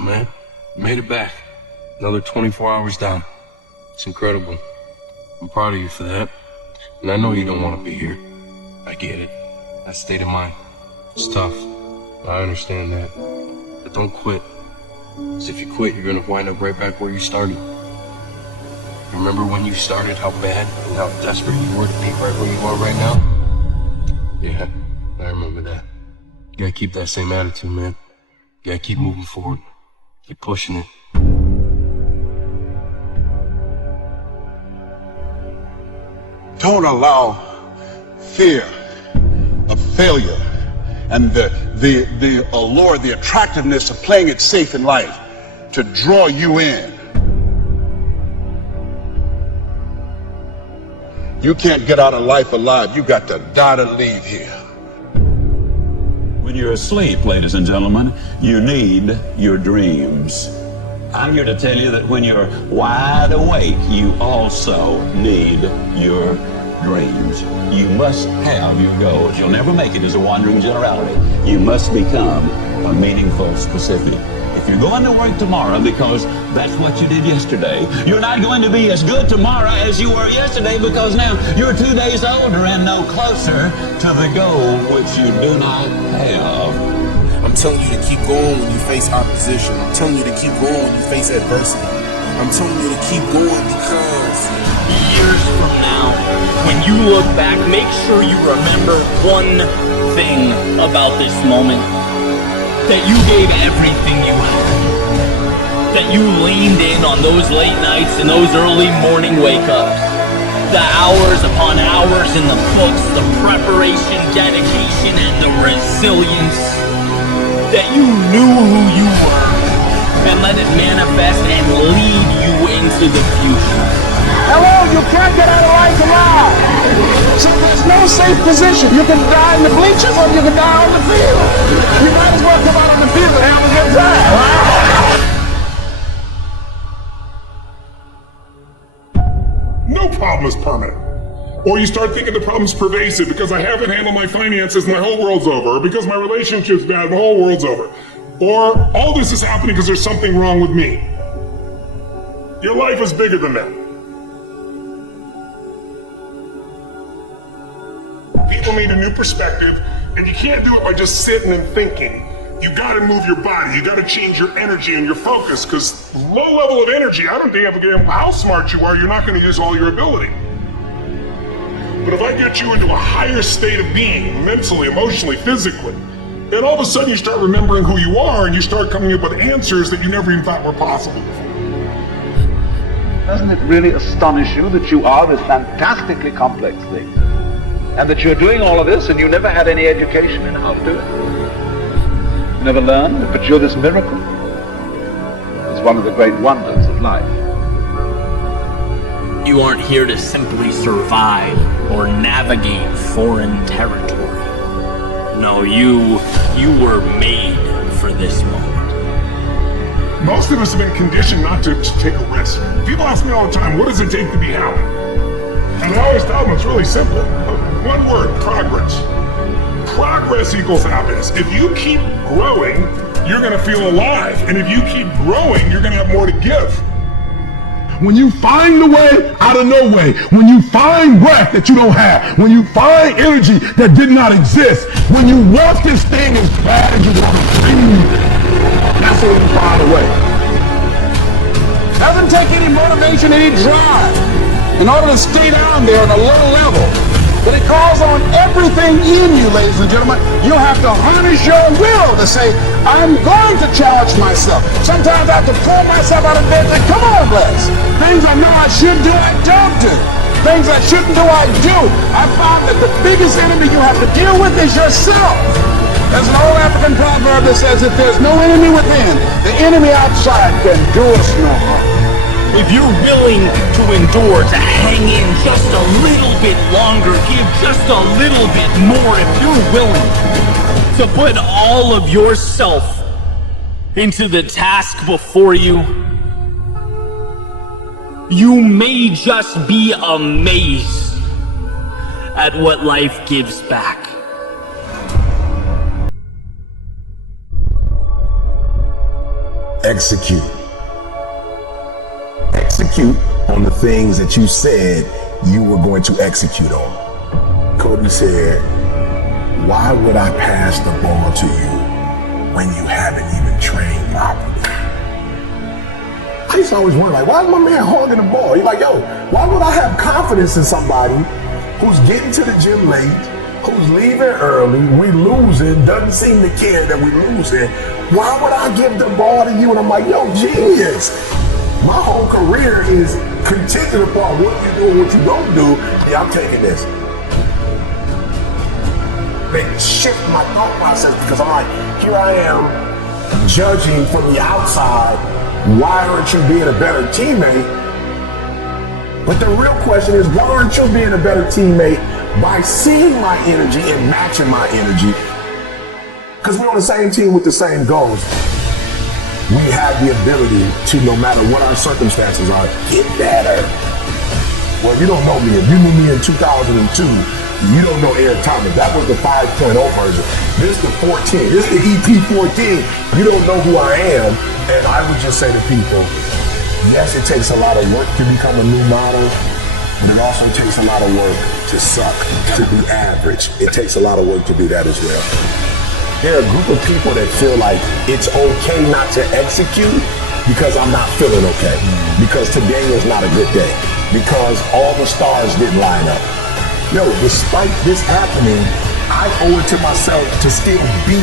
man. You made it back. Another 24 hours down. It's incredible. I'm proud of you for that. And I know you don't want to be here. I get it. That state of mind. It's tough. I understand that. But don't quit. Because if you quit, you're going to wind up right back where you started. Remember when you started, how bad and how desperate you were to be right where you are right now? Yeah, I remember that. You gotta keep that same attitude, man. You gotta keep moving forward. Keep pushing it. Don't allow fear of failure and the allure, the attractiveness of playing it safe in life to draw you in. You can't get out of life alive. You got to die to leave here. When you're asleep, ladies and gentlemen, you need your dreams. I'm here to tell you that when you're wide awake, you also need your dreams. You must have your goals. You'll never make it as a wandering generality. You must become a meaningful specific. If you're going to work tomorrow because that's what you did yesterday, you're not going to be as good tomorrow as you were yesterday because now you're 2 days older and no closer to the goal which you do not have. I'm telling you to keep going when you face opposition. I'm telling you to keep going when you face adversity. I'm telling you to keep going because years from now, when you look back, make sure you remember one thing about this moment. That you gave everything you had. That you leaned in on those late nights and those early morning wake-ups. The hours upon hours in the books, the preparation, dedication, and the resilience. That you knew who you were and let it manifest and lead you into the future. Hello, you can't get out of life alive. So there's no safe position. You can die in the bleachers or you can die on the field. You might as well come out on the field and have a good time. No problem is permanent. Or you start thinking the problem's pervasive because I haven't handled my finances, my whole world's over. Or because my relationship's bad, my whole world's over. Or all this is happening because there's something wrong with me. Your life is bigger than that. People need a new perspective, and you can't do it by just sitting and thinking. You gotta move your body, you gotta change your energy and your focus, because low level of energy, I don't think how smart you are, you're not gonna use all your ability. But if I get you into a higher state of being, mentally, emotionally, physically, then all of a sudden you start remembering who you are and you start coming up with answers that you never even thought were possible before. Doesn't it really astonish you that you are this fantastically complex thing? And that you're doing all of this and you never had any education in how to do it? You never learned, but you're this miracle? It's one of the great wonders of life. You aren't here to simply survive or navigate foreign territory. No, you were made for this moment. Most of us have been conditioned not to take a risk. People ask me all the time, what does it take to be happy? And I always tell them it's really simple. One word, progress. Progress equals happiness. If you keep growing, you're gonna feel alive. And if you keep growing, you're gonna have more to give. When you find the way out of no way, when you find breath that you don't have, when you find energy that did not exist, when you want this thing as bad as you want to breathe, that's when you find a way. Doesn't take any motivation, any drive in order to stay down there on a low level. But it calls on everything in you, ladies and gentlemen. You have to harness your will to say, I'm going to challenge myself. Sometimes I have to pull myself out of bed and say, come on, Les. Things I know I should do, I don't do. Things I shouldn't do, I do. I found that the biggest enemy you have to deal with is yourself. There's an old African proverb that says, if there's no enemy within, the enemy outside can do us no harm. If you're willing to endure, to hang in just a little bit longer, give just a little bit more, if you're willing to put all of yourself into the task before you, you may just be amazed at what life gives back. execute. Execute on the things that you said you were going to execute on. Kobe said, why would I pass the ball to you when you haven't even trained properly? I used to always wonder, like, why is my man hogging the ball? He's like, yo, why would I have confidence in somebody who's getting to the gym late, who's leaving early, we losing, doesn't seem to care that we losing? Why would I give the ball to you? And I'm like, yo, genius. My whole career is contingent upon what you do and what you don't do. Yeah, I'm taking this. They shift my thought process because I'm like, here I am judging from the outside, why aren't you being a better teammate? But the real question is, why aren't you being a better teammate by seeing my energy and matching my energy? Because we're on the same team with the same goals. We have the ability to, no matter what our circumstances are, get better. Well, you don't know me. If you knew me in 2002, you don't know Eric Thomas. That was the 5.0 version. This is the 14. This is the EP14. You don't know who I am. And I would just say to people, yes, it takes a lot of work to become a new model, but it also takes a lot of work to suck, to be average. It takes a lot of work to do that as well. There are a group of people that feel like it's okay not to execute because I'm not feeling okay, because today is not a good day, because all the stars didn't line up. Yo, despite this happening, I owe it to myself to still be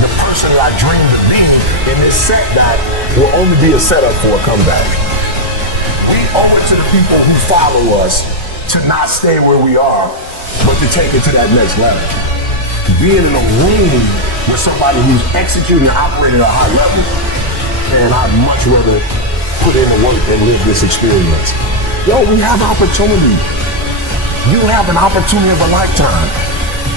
the person that I dreamed to be, and this setback will only be a setup for a comeback. We owe it to the people who follow us to not stay where we are, but to take it to that next level. Being in a room with somebody who's executing and operating at a high level, man, I'd much rather put in the work and live this experience. Yo, we have opportunity. You have an opportunity of a lifetime.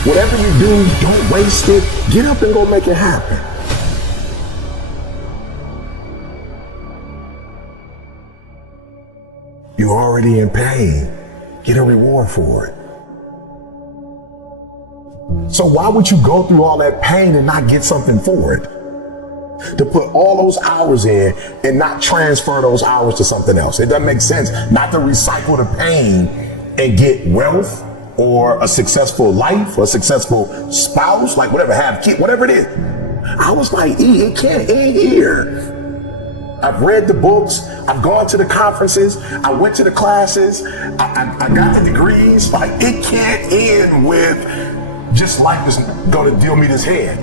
Whatever you do, don't waste it. Get up and go make it happen. You're already in pain. Get a reward for it. So why would you go through all that pain and not get something for it? To put all those hours in and not transfer those hours to something else. It doesn't make sense not to recycle the pain and get wealth or a successful life or a successful spouse, like whatever, have kids, whatever it is. I was like, it can't end here. I've read the books, I've gone to the conferences, I went to the classes, I got the degrees. Like, it can't end with just life is gonna deal me this hand.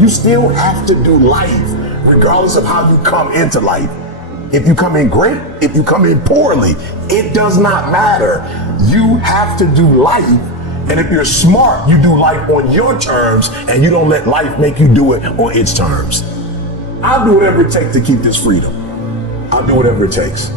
You still have to do life, regardless of how you come into life. If you come in great, if you come in poorly, it does not matter. You have to do life, and if you're smart, you do life on your terms, and you don't let life make you do it on its terms. I'll do whatever it takes to keep this freedom. I'll do whatever it takes.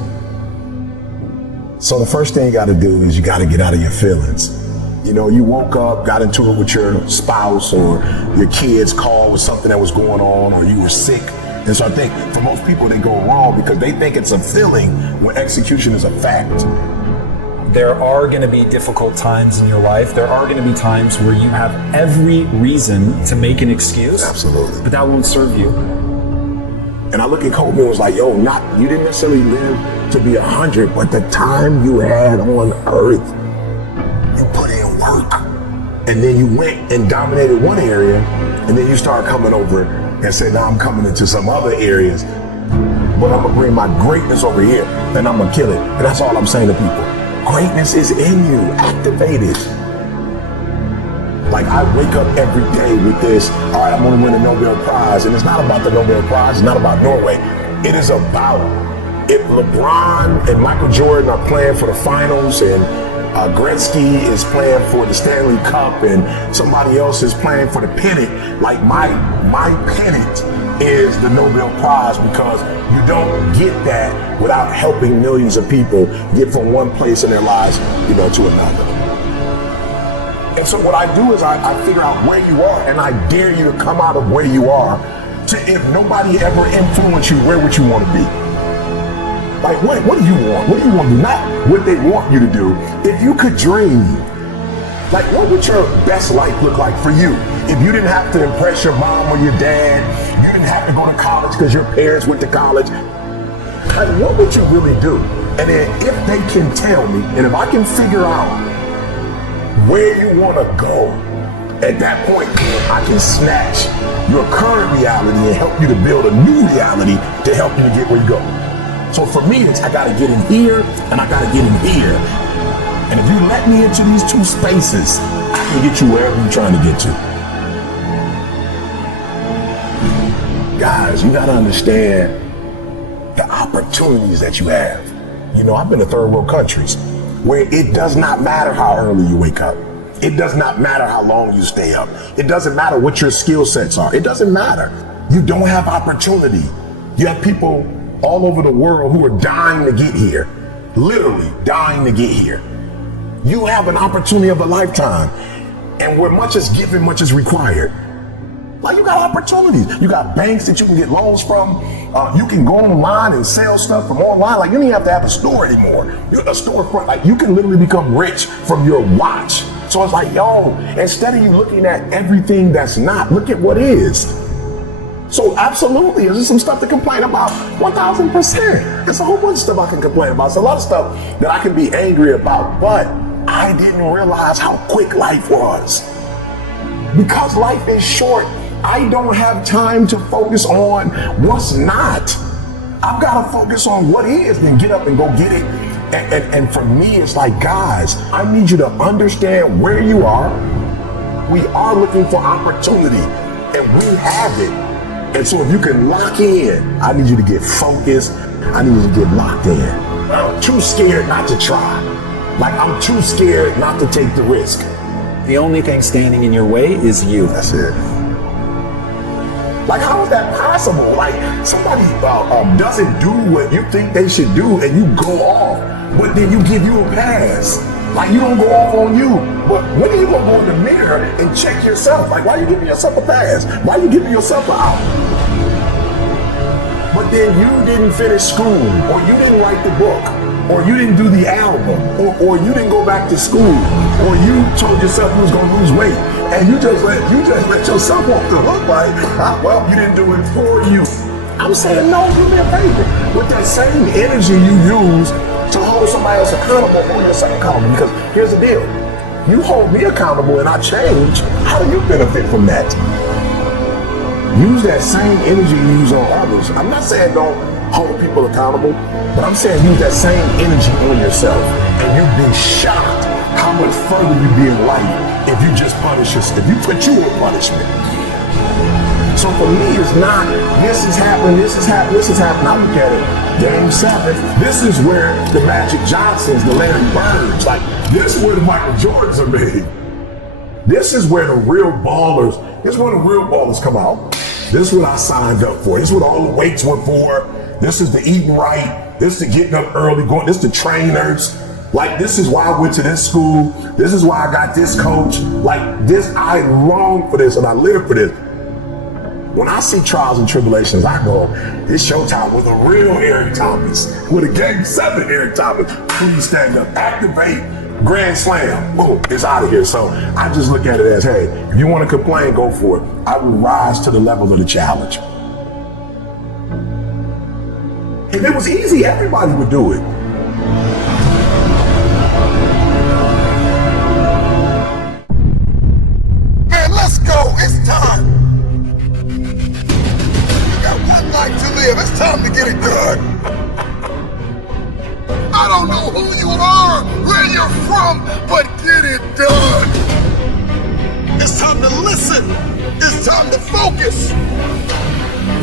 So the first thing you gotta do is you gotta get out of your feelings. You know, you woke up, got into it with your spouse or your kids called with something that was going on, or you were sick. And so I think for most people, they go wrong because they think it's a feeling when execution is a fact. There are going to be difficult times in your life. There are going to be times where you have every reason to make an excuse. Absolutely. But that won't serve you. And I look at Kobe and was like, yo, you didn't necessarily live to be 100, but the time you had on earth, you put in work. And then you went and dominated one area, and then you start coming over and say, now I'm coming into some other areas, but I'm gonna bring my greatness over here and I'm gonna kill it. And that's all I'm saying to people. Greatness is in you, activate it. Like, I wake up every day with this, all right, I'm gonna win a Nobel Prize. And it's not about the Nobel Prize, it's not about Norway. It is about if LeBron and Michael Jordan are playing for the finals and Gretzky is playing for the Stanley Cup and somebody else is playing for the pennant, like my pennant is the Nobel Prize, because you don't get that without helping millions of people get from one place in their lives, to another. And so what I do is I figure out where you are, and I dare you to come out of where you are to, if nobody ever influenced you, where would you want to be? Like, what do you want? What do you want to do? Not what they want you to do. If you could dream, like, what would your best life look like for you? If you didn't have to impress your mom or your dad, you didn't have to go to college because your parents went to college. Like, what would you really do? And then if they can tell me, and if I can figure out where you want to go, at that point, I can snatch your current reality and help you to build a new reality to help you to get where you go. So for me, it's I got to get in here and I got to get in here. And if you let me into these two spaces, I can get you wherever you're trying to get to. Guys, you got to understand the opportunities that you have. You know, I've been to third world countries where it does not matter how early you wake up. It does not matter how long you stay up. It doesn't matter what your skill sets are. It doesn't matter. You don't have opportunity. You have people all over the world who are dying to get here, literally dying to get here. You have an opportunity of a lifetime, and where much is given, much is required. Like, you got opportunities. You got banks that you can get loans from. You can go online and sell stuff from online. Like, you don't even have to have a store anymore. A storefront. Like, you can literally become rich from your watch. So it's like, yo, instead of you looking at everything that's not, look at what is. So absolutely, there's some stuff to complain about, 1,000%. There's a whole bunch of stuff I can complain about. It's a lot of stuff that I can be angry about, but I didn't realize how quick life was. Because life is short, I don't have time to focus on what's not. I've got to focus on what is and get up and go get it. And for me, it's like, guys, I need you to understand where you are. We are looking for opportunity, and we have it. And so if you can lock in, I need you to get focused. I need you to get locked in. I'm too scared not to try. Like, I'm too scared not to take the risk. The only thing standing in your way is you. That's it. Like, how is that possible? Like, somebody doesn't do what you think they should do, and you go off, but then you give you a pass. Like, you don't go off on you. But when are you gonna go in the mirror and check yourself? Like, why are you giving yourself a pass? Why are you giving yourself an out? But then you didn't finish school, or you didn't write the book, or you didn't do the album, or you didn't go back to school, or you told yourself you was gonna lose weight, and you just let yourself off the hook. Like, well, you didn't do it for you. I'm saying, no, do me a favor. With that same energy you use to hold somebody else accountable, hold yourself accountable. Because here's the deal: you hold me accountable and I change. How do you benefit from that? Use that same energy you use on others. I'm not saying don't hold people accountable, but I'm saying use that same energy on yourself, and you'd be shocked how much further you'd be in life if you just punish yourself, if you put you in punishment. So for me, it's not, this is happening, this is happening, this is happening. I look at it, Game 7, this is where the Magic Johnsons, the Larry Birds, like, this is where the Michael Jordans are made. This is where the real ballers, this is where the real ballers come out. This is what I signed up for. This is what all the weights were for. This is the eating right. This is the getting up early, going, this is the trainers. Like, this is why I went to this school. This is why I got this coach. Like, this, I long for this and I live for this. When I see trials and tribulations, I go, it's showtime with a real Eric Thomas, with a Game 7 Eric Thomas. Please stand up, activate, grand slam, boom, it's out of here. So I just look at it as, hey, if you want to complain, go for it. I will rise to the level of the challenge. If it was easy, everybody would do it. Man, let's go, it's time. One life to live. It's time to get it done. I don't know who you are, where you're from, but get it done. It's time to listen. It's time to focus.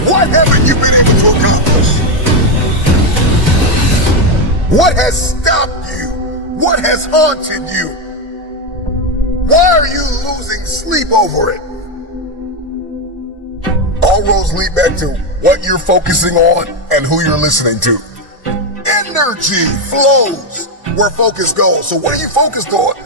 What haven't you been able to accomplish? What has stopped you? What has haunted you? Why are you losing sleep over it? All roads lead back to what you're focusing on and who you're listening to. Energy flows where focus goes. So what are you focused on?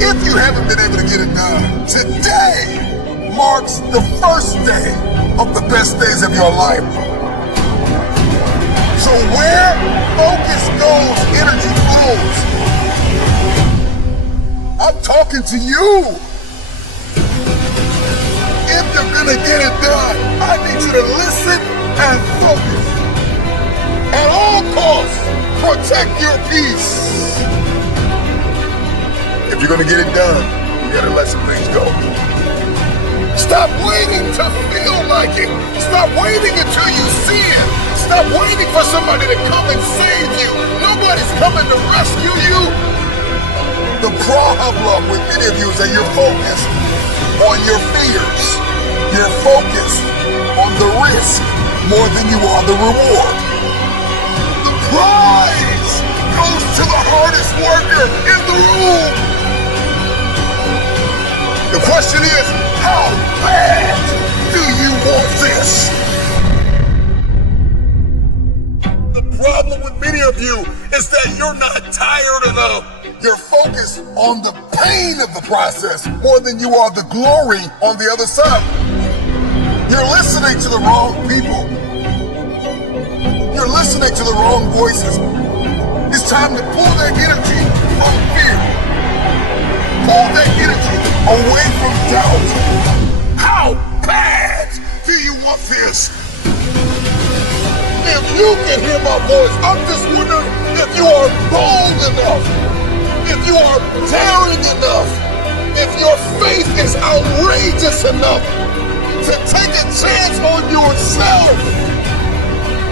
If you haven't been able to get it done, today marks the first day of the best days of your life. So where focus goes, energy flows. I'm talking to you. If you're gonna get it done, I need you to listen and focus. At all costs, protect your peace. If you're gonna get it done, you gotta let some things go. Stop waiting to feel like it. Stop waiting until you see it. Stop waiting for somebody to come and save you. Nobody's coming to rescue you. The problem with many of you is that you're focused on your fears. You're focused on the risk more than you are the reward. The prize goes to the hardest worker in the room. The question is, how bad do you want this? The problem with many of you is that you're not tired enough. You're focused on the pain of the process more than you are the glory on the other side. You're listening to the wrong people. You're listening to the wrong voices. It's time to pull that energy from fear. Pull that energy away from doubt. How bad do you want this? If you can hear my voice, I'm just wondering if you are bold enough, if you are daring enough, if your faith is outrageous enough to take a chance on yourself.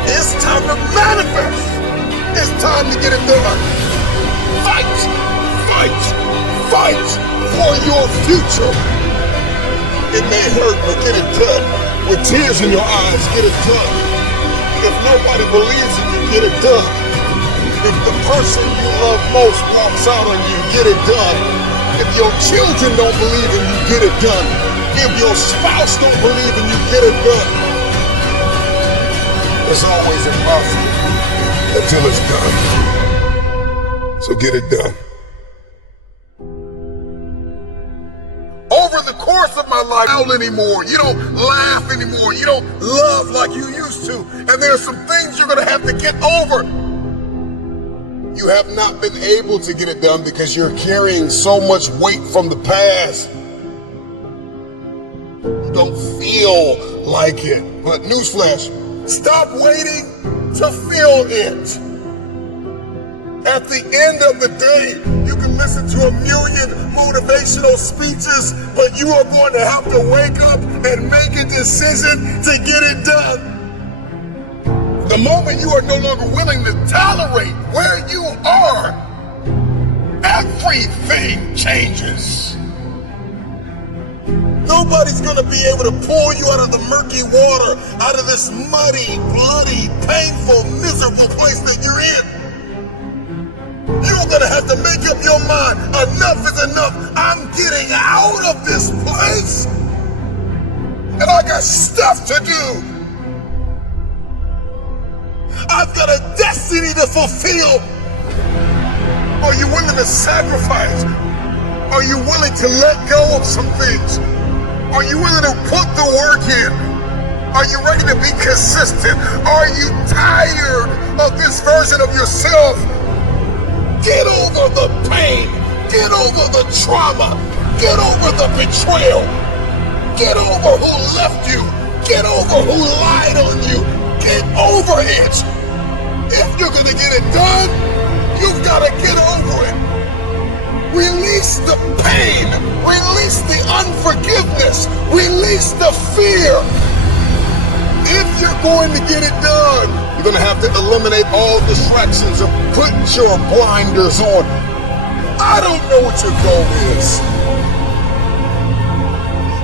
It's time to manifest. It's time to get it done. Fight, fight, fight for your future. It may hurt, but get it done. With tears in your eyes, get it done. If nobody believes in you, get it done. If the person you love most walks out on you, get it done. If your children don't believe in you, get it done. If your spouse don't believe in you, get it done. It's always impossible until it's done. So get it done. Over the course of my life, you don't anymore. You don't laugh anymore. You don't love like you used to. And there are some things you're going to have to get over. You have not been able to get it done because you're carrying so much weight from the past. You don't feel like it. But newsflash, stop waiting to feel it. At the end of the day, you can listen to 1,000,000 motivational speeches, but you are going to have to wake up and make a decision to get it done. The moment you are no longer willing to tolerate where you are, everything changes. Nobody's gonna be able to pull you out of the murky water, out of this muddy, bloody, painful, miserable place that you're in. You're gonna have to make up your mind. Enough is enough. I'm getting out of this place. And I got stuff to do. I've got a destiny to fulfill. Are you willing to sacrifice? Are you willing to let go of some things? Are you willing to put the work in? Are you ready to be consistent? Are you tired of this version of yourself? Get over the pain. Get over the trauma. Get over the betrayal. Get over who left you. Get over who lied on you. Get over it. If you're gonna get it done, you've gotta get over it. Release the pain. Release the unforgiveness. Release the fear. If you're going to get it done, you're gonna have to eliminate all distractions and put your blinders on. I don't know what your goal is.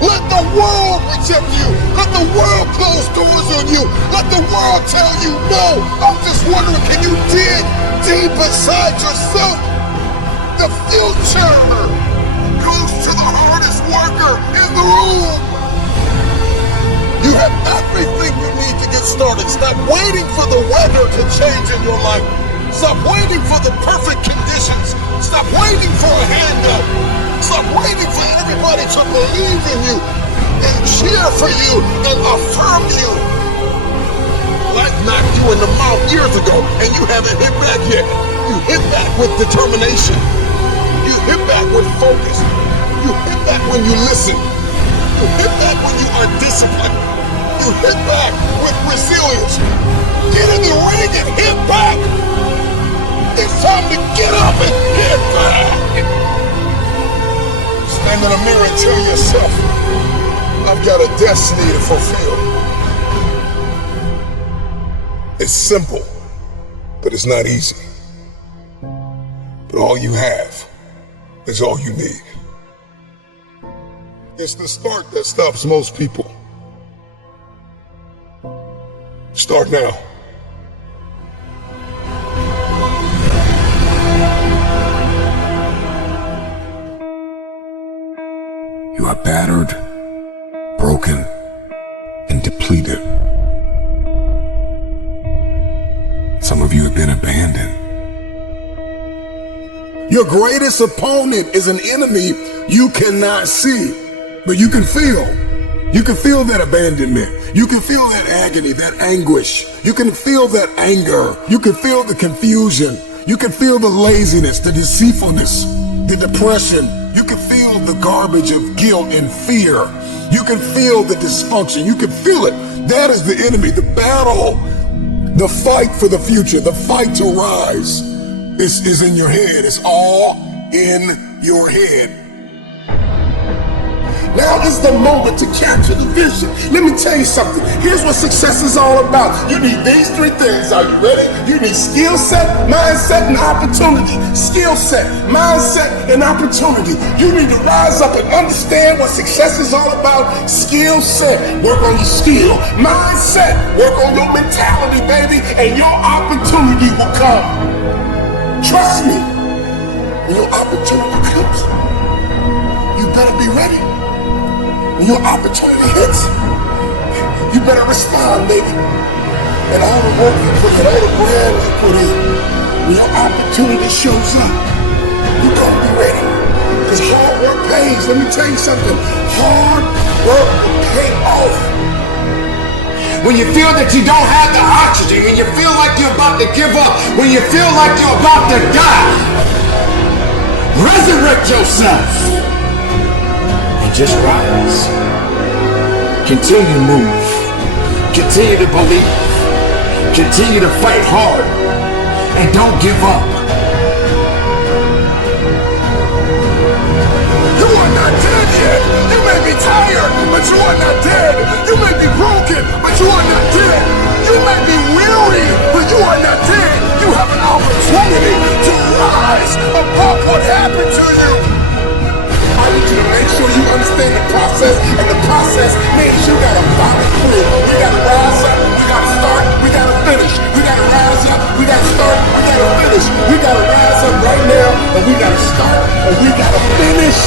Let the world reject you. Let the world close doors on you. Let the world tell you no. I'm just wondering, can you dig deep inside yourself? The future goes to the hardest worker in the room. You have everything you need to get started. Stop waiting for the weather to change in your life. Stop waiting for the perfect conditions. Stop waiting for a handout. Stop waiting for everybody to believe in you and cheer for you and affirm you. Life knocked you in the mouth years ago and you haven't hit back yet. You hit back with determination. You hit back with focus. You hit back when you listen. You hit back when you are disciplined. You to hit back with resilience. Get in the ring and hit back. It's time to get up and hit back. Stand in the mirror and tell yourself, I've got a destiny to fulfill. It's simple, but it's not easy. But all you have is all you need. It's the start that stops most people. Start now. You are battered, broken, and depleted. Some of you have been abandoned. Your greatest opponent is an enemy you cannot see, but you can feel. You can feel that abandonment. You can feel that agony, that anguish. You can feel that anger. You can feel the confusion. You can feel the laziness, the deceitfulness, the depression. You can feel the garbage of guilt and fear. You can feel the dysfunction. You can feel it. That is the enemy, the battle, the fight for the future, the fight to rise is in your head. It's all in your head. Now is the moment to capture the vision. Let me tell you something. Here's what success is all about. You need these three things. Are you ready? You need skill set, mindset, and opportunity. Skill set, mindset, and opportunity. You need to rise up and understand what success is all about. Skill set, work on your skill. Mindset, work on your mentality, baby, and your opportunity will come. Trust me, when your opportunity comes, you better be ready. When your opportunity hits, you better respond, baby. And all the work you put in, all the bread you put in, when your opportunity shows up, you gotta be ready. Because hard work pays. Let me tell you something. Hard work will pay off. When you feel that you don't have the oxygen, when you feel like you're about to give up, when you feel like you're about to die, resurrect yourself. Just rise. Continue to move. Continue to believe. Continue to fight hard. And don't give up. You are not dead yet. You may be tired, but you are not dead. You may be broken, but you are not dead. You may be weary, but you are not dead. You have an opportunity to rise above what happened to you. I need you to make sure you understand the process, and the process means you gotta follow through. We gotta rise up, we gotta start, we gotta finish. We gotta rise up, we gotta start, we gotta finish. We gotta rise up right now, and we gotta start, and we gotta finish.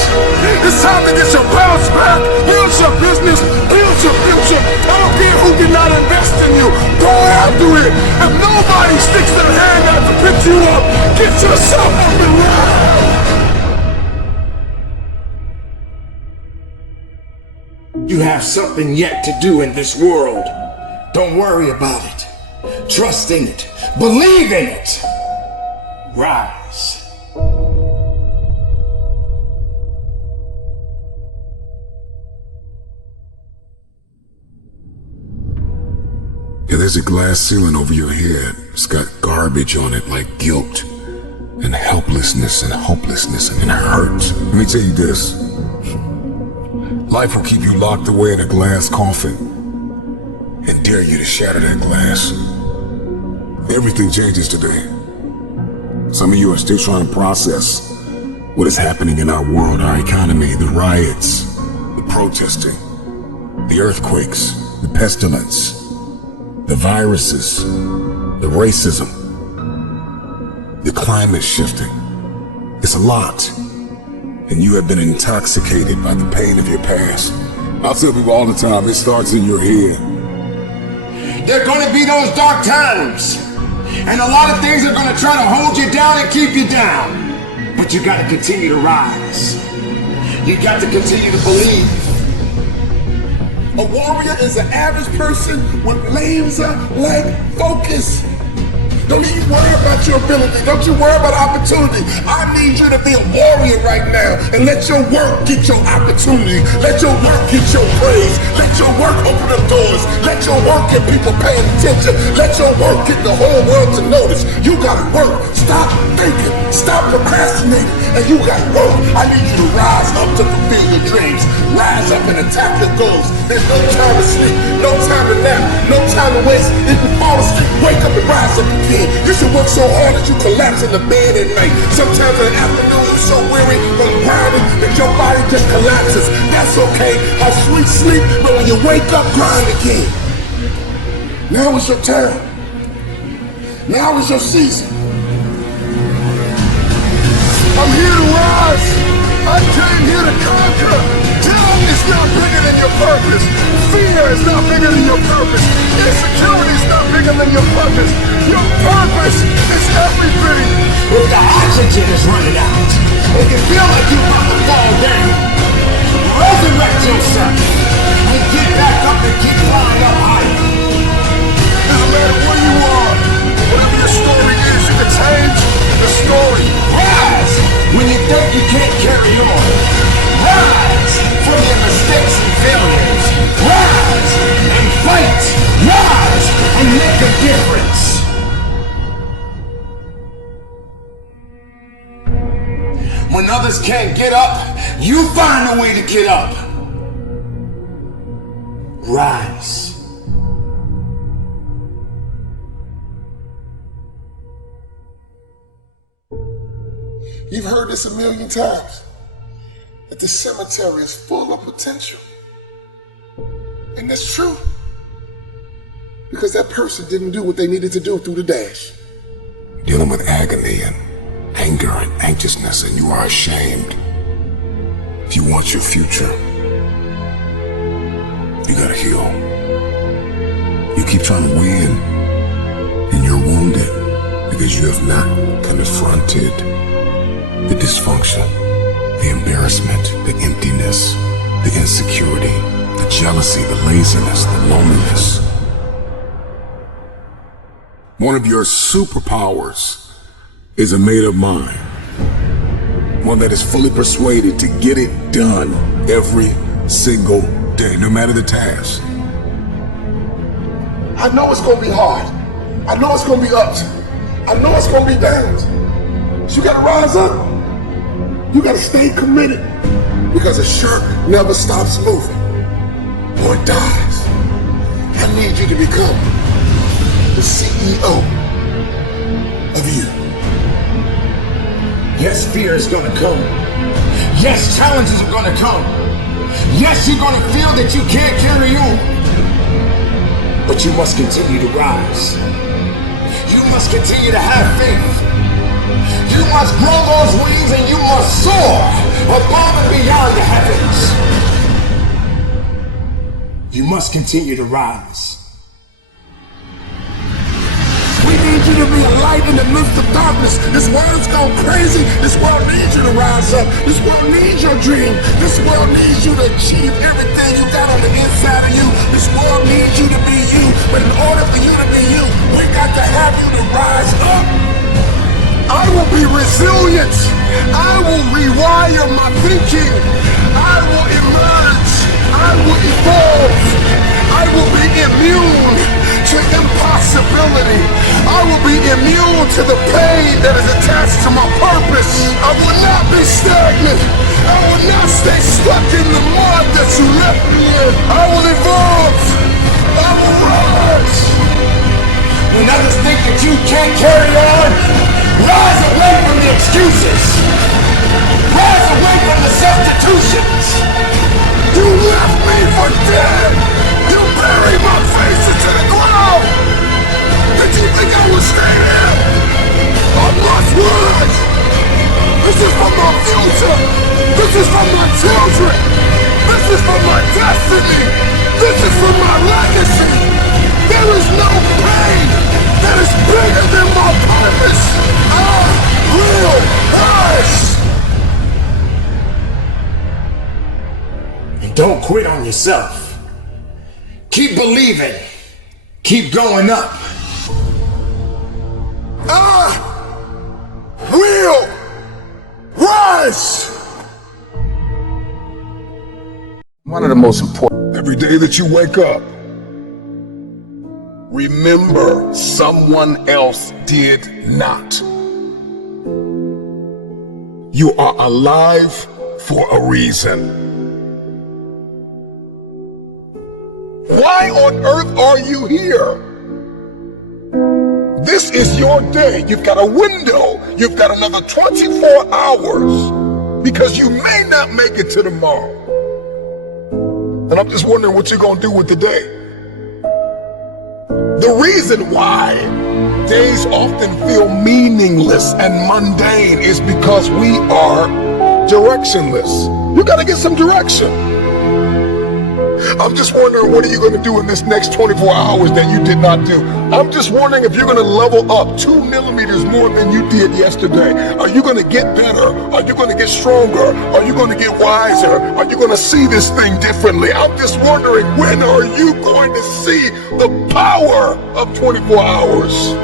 It's time to get your bounce back, build your business, build your future. I don't care who did not invest in you. Go after it. If nobody sticks their hand out to pick you up, get yourself up and ride. You have something yet to do in this world. Don't worry about it. Trust in it. Believe in it. Rise. Yeah, there's a glass ceiling over your head. It's got garbage on it like guilt and helplessness and hopelessness and hurt. Let me tell you this. Life will keep you locked away in a glass coffin and dare you to shatter that glass. Everything changes today. Some of you are still trying to process what is happening in our world, our economy, the riots, the protesting, the earthquakes, the pestilence, the viruses, the racism, the climate shifting. It's a lot. And you have been intoxicated by the pain of your past. I tell people all the time, it starts in your head. There are going to be those dark times. And a lot of things are going to try to hold you down and keep you down. But you got to continue to rise. You got to continue to believe. A warrior is an average person with laser-like focus. Don't you worry about your ability. Don't you worry about opportunity. I need you to be a warrior right now and let your work get your opportunity. Let your work get your praise. Let your work open up doors. Let your work get people paying attention. Let your work get the whole world to notice. You gotta work. Stop thinking. Stop procrastinating. And you gotta work. I need you to rise up to fulfill your dreams. Rise up and attack your goals. There's no time to sleep, no time to nap, no time to waste. If you fall asleep, wake up and rise up again. You should work so hard that you collapse in the bed at night. Sometimes in the afternoon you're so weary from grinding that your body just collapses. That's okay. Have sweet sleep, but when you wake up, grind again. Now is your time. Now is your season. I'm here to rise. I came here to conquer. Doubt is not bigger than your purpose. Fear is not bigger than your purpose. Insecurity is not bigger than your purpose. Your purpose is everything. If the oxygen is running out, if you feel like you're about to fall down, resurrect yourself and get back up and keep flying up higher. Doesn't matter where you are, whatever your story is, you can change the story. Rise when you think you can't carry on. Rise from your mistakes and failures. Rise and fight. Rise and make a difference. When others can't get up, you find a way to get up. Rise. You've heard this a million times, that the cemetery is full of potential. And that's true. Because that person didn't do what they needed to do through the dash. Dealing with agony and anger and anxiousness, and you are ashamed. If you want your future, you gotta heal. You keep trying to win, and you're wounded because you have not confronted the dysfunction, the embarrassment, the emptiness, the insecurity, the jealousy, the laziness, the loneliness. One of your superpowers is a made-up mind. One that is fully persuaded to get it done every single day, no matter the task. I know it's gonna be hard. I know it's gonna be ups. I know it's gonna be downs. So you gotta rise up. You gotta stay committed. Because a shark never stops moving, or it dies. I need you to become the CEO of you. Yes, fear is gonna come. Yes, challenges are gonna come. Yes, you're gonna feel that you can't carry on. But you must continue to rise. You must continue to have faith. You must grow those wings and you must soar above and beyond the heavens. You must continue to rise. We need you to be a light in the midst of darkness. This world's gone crazy. This world needs you to rise up. This world needs your dream. This world needs you to achieve everything you got on the inside of you. This world needs you to be you. But in order for you to be you, we got to have you to rise up. I will be resilient. I will rewire my thinking. I will emerge. I will evolve. I will be immune to impossibility. I will be immune to the pain that is attached to my purpose. I will not be stagnant. I will not stay stuck in the mud that you left me in. I will evolve. I will rise. When others think that you can't carry on, rise away from the excuses. Rise away from the substitutions. You left me for dead. You buried my face into the ground. Did you think I would stay there? I must rise. This is for my future. This is for my children. This is for my destiny. This is for my legacy. There is no pain that is bigger than my purpose. I will rise. And don't quit on yourself. Keep believing. Keep going up. I will rise. One of the most important. Every day that you wake up, Remember, someone else did not. You are alive for a reason. Why on earth are you here? This is your day. You've got a window. You've got another 24 hours because you may not make it to tomorrow. And I'm just wondering what you're going to do with the day. The reason why days often feel meaningless and mundane is because we are directionless. You got to get some direction. I'm just wondering, what are you going to do in this next 24 hours that you did not do? I'm just wondering if you're going to level up 2 millimeters more than you did yesterday. Are you going to get better? Are you going to get stronger? Are you going to get wiser? Are you going to see this thing differently? I'm just wondering, when are you going to see the power of 24 hours?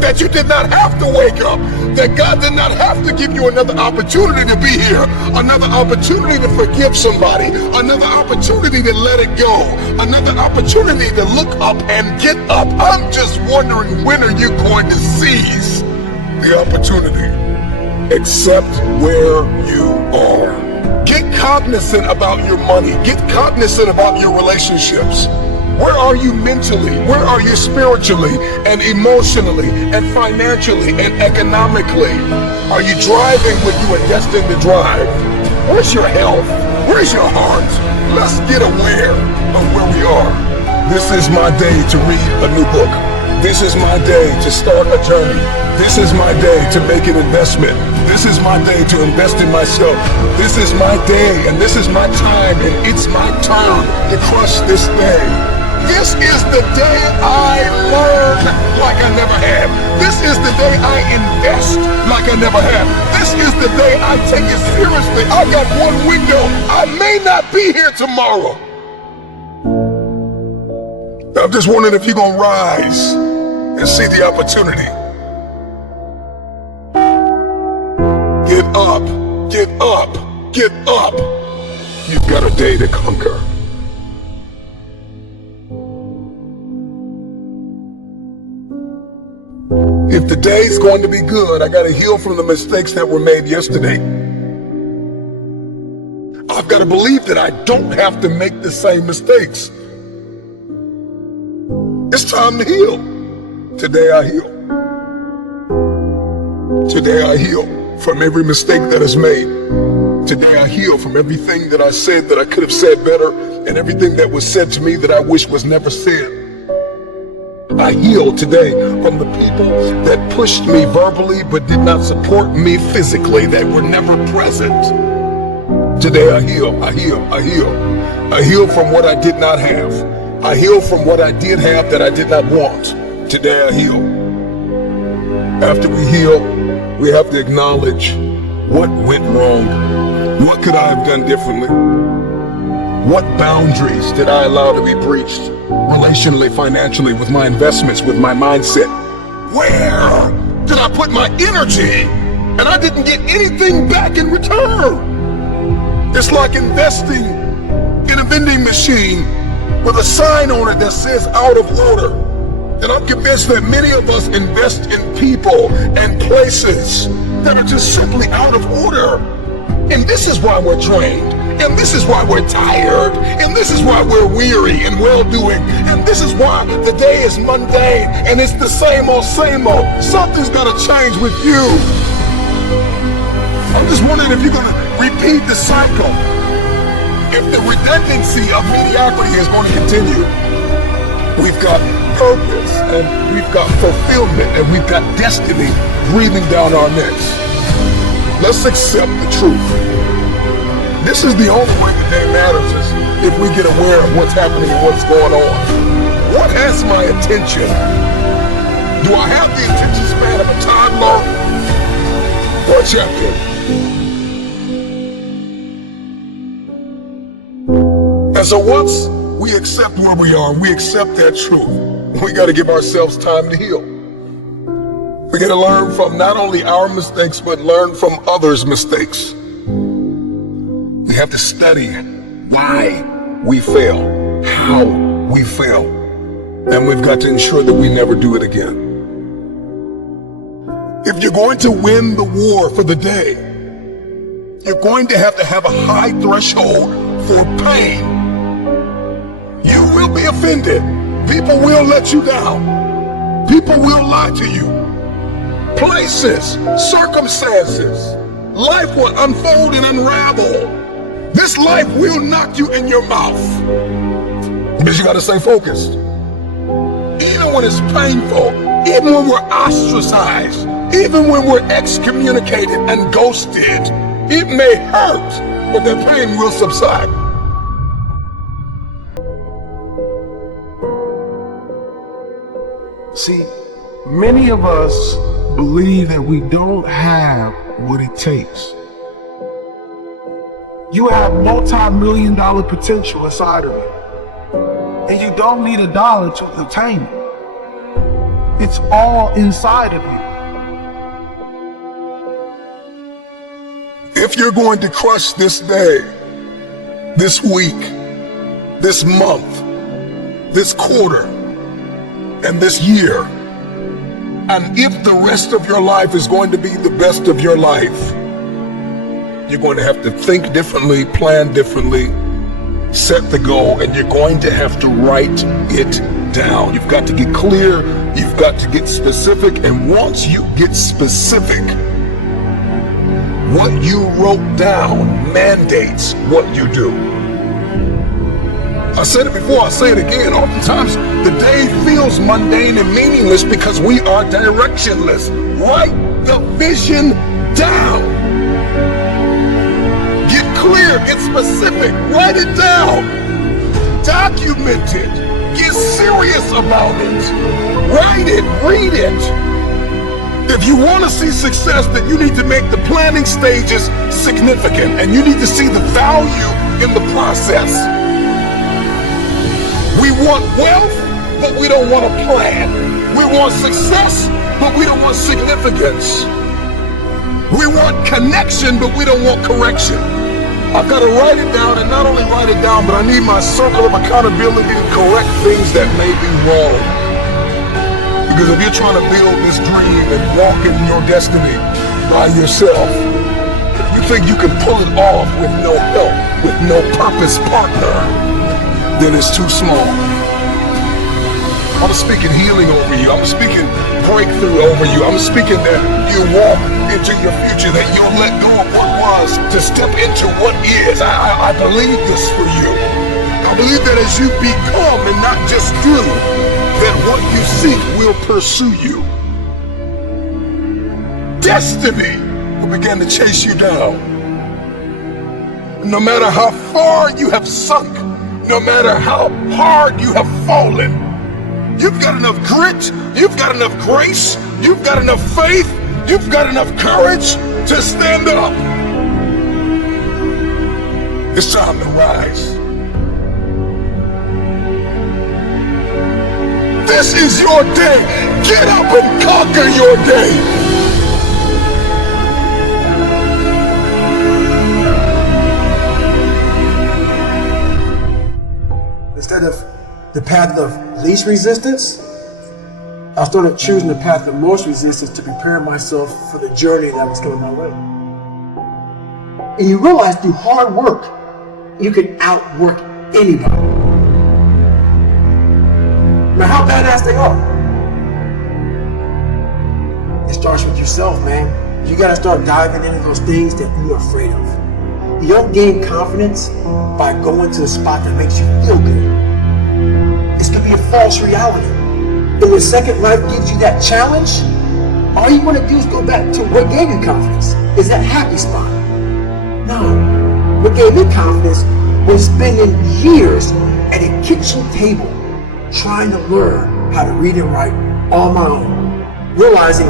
That you did not have to wake up, that God did not have to give you another opportunity to be here, another opportunity to forgive somebody, another opportunity to let it go, another opportunity to look up and get up. I'm just wondering, when are you going to seize the opportunity? Except where you are. Get cognizant about your money. Get cognizant about your relationships. Where are you mentally? Where are you spiritually and emotionally and financially and economically? Are you driving when you are destined to drive? Where's your health? Where's your heart? Let's get aware of where we are. This is my day to read a new book. This is my day to start a journey. This is my day to make an investment. This is my day to invest in myself. This is my day and this is my time, and it's my turn to crush this day. This is the day I learn like I never have. This is the day I invest like I never have. This is the day I take it seriously. I got one window. I may not be here tomorrow. I'm just wondering if you're going to rise and see the opportunity. Get up, get up, get up. You've got a day to conquer. If the day's going to be good, I got to heal from the mistakes that were made yesterday. I've got to believe that I don't have to make the same mistakes. It's time to heal. Today I heal. Today I heal from every mistake that is made. Today I heal from everything that I said that I could have said better, and everything that was said to me that I wish was never said. I heal today from the people that pushed me verbally but did not support me physically, that were never present. Today I heal, I heal, I heal. I heal from what I did not have. I heal from what I did have that I did not want. Today I heal. After we heal, we have to acknowledge what went wrong. What could I have done differently? What boundaries did I allow to be breached? Relationally, financially, with my investments, with my mindset. Where did I put my energy and I didn't get anything back in return? It's like investing in a vending machine with a sign on it that says out of order. And I'm convinced that many of us invest in people and places that are just simply out of order. And this is why we're drained. And this is why we're tired. And this is why we're weary and well-doing. And this is why the day is mundane and it's the same old, same old. Something's got to change with you. I'm just wondering if you're going to repeat the cycle. If the redundancy of mediocrity is going to continue. We've got purpose and we've got fulfillment and we've got destiny breathing down our necks. Let's accept the truth. This is the only way the day matters, is if we get aware of what's happening and what's going on. What has my attention? Do I have the attention span of a toddler or a champion? And so once we accept where we are, we accept that truth, we got to give ourselves time to heal. We got to learn from not only our mistakes, but learn from others' mistakes. We have to study why we fail, how we fail, And we've got to ensure that we never do it again. If you're going to win the war for the day, you're going to have a high threshold for pain. You will be offended. People will let you down. People will lie to you. Places, circumstances, life will unfold and unravel. This life will knock you in your mouth. But you gotta stay focused. Even when it's painful, even when we're ostracized, even when we're excommunicated and ghosted, it may hurt, but the pain will subside. See, many of us believe that we don't have what it takes. You have multi-million-dollar potential inside of you, and you don't need a dollar to obtain it. It's all inside of you. If you're going to crush this day, this week, this month, this quarter, and this year, and if the rest of your life is going to be the best of your life, you're going to have to think differently, plan differently, set the goal, and you're going to have to write it down. You've got to get clear, you've got to get specific, and once you get specific, what you wrote down mandates what you do. I said it before, I'll say it again. Oftentimes, the day feels mundane and meaningless because we are directionless. Write the vision down. Get clear, get specific, write it down. Document it. Get serious about it. Write it, read it. If you want to see success, then you need to make the planning stages significant, and you need to see the value in the process. We want wealth, but we don't want a plan. We want success, but we don't want significance. We want connection, but we don't want correction. I've got to write it down, and not only write it down, but I need my circle of accountability to correct things that may be wrong. Because if you're trying to build this dream and walk in your destiny by yourself, if you think you can pull it off with no help, with no purpose partner, then it's too small. I'm speaking healing over you. I'm speaking breakthrough over you. I'm speaking that you walk into your future, that you'll let go of what was to step into what is. I believe this for you. I believe that as you become and not just do, that what you seek will pursue you. Destiny will begin to chase you down. No matter how far you have sunk, no matter how hard you have fallen, you've got enough grit, you've got enough grace, you've got enough faith, you've got enough courage to stand up. It's time to rise. This is your day. Get up and conquer your day. Instead of the path of least resistance, I started choosing the path of most resistance to prepare myself for the journey that was coming my way. And you realize through hard work, you can outwork anybody. No matter how badass they are. It starts with yourself, man. You gotta start diving into those things that you're afraid of. You don't gain confidence by going to the spot that makes you feel good. It's gonna be a false reality. And when Second Life gives you that challenge, all you wanna do is go back to what gave you confidence. Is that happy spot. No. What gave me confidence was spending years at a kitchen table trying to learn how to read and write on my own, realizing